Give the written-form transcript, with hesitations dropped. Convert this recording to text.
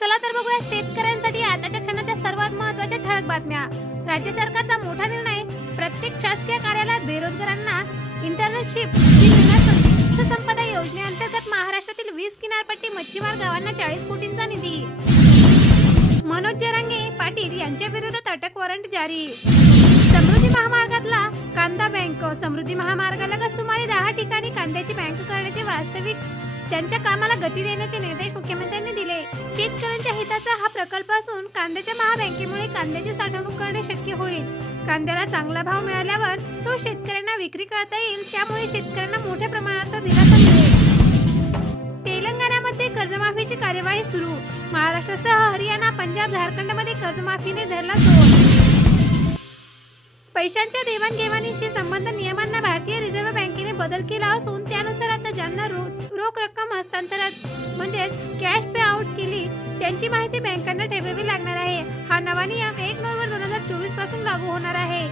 चला तर बघूया शेतकऱ्यांसाठी आताच्या क्षणाच्या सर्वात महत्त्वाच्या ठळक बातम्या। राज्य सरकारचा मोठा निर्णय, प्रत्येक शासकीय कार्यालयात बेरोजगारांना इंटर्नशिप मिळणार संधी। संपदा योजनेअंतर्गत महाराष्ट्रातील 20 किनारपट्टी मच्छीमार गावांना 40 कोटींचा निधी। मनोज जरांगे पाटील यांच्या विरोधात अटक वॉरंट जारी। समृद्धी महामार्गातला कांदा बँक, समृद्धी महामार्गालगत सुमारे 10 ठिकाणी कांद्याची बँक करण्याचे वास्तविक त्यांच्या कामाला गती देण्याचे निर्देश मुख्यमंत्र्यांनी दिले। शेतकऱ्यांच्या हिताचा हा प्रकल्प असून कांद्याच्या महाबँकेमुळे कांद्याची साठवणूक करणे शक्य होईल। कांद्याला चांगला भाव मिळाल्यावर तो शेतकऱ्यांना विक्री करता येईल, त्यामुळे शेतकऱ्यांना मोठ्या प्रमाणाचा दिलासा मिळेल। तेलंगणामध्ये कर्जमाफीची कार्यवाही सुरू। महाराष्ट्रासह हरियाणा, पंजाब, झारखंडमध्ये कर्जमाफीने धरला जोर। पैशांच्या देवाणघेवाणीशी संबंधित नियमांना भारतीय रिझर्व्ह बँकेने बदल केला असून त्यानुसार आता ज्यांना रोख रक्कम हस्तांतरित म्हणजेच कॅश पे आउट केली त्यांची माहिती बँकांना ठेवावी लागणार आहे। हा नवा नियम 1 नोव्हेंबर 2024 पासून लागू होणार आहे।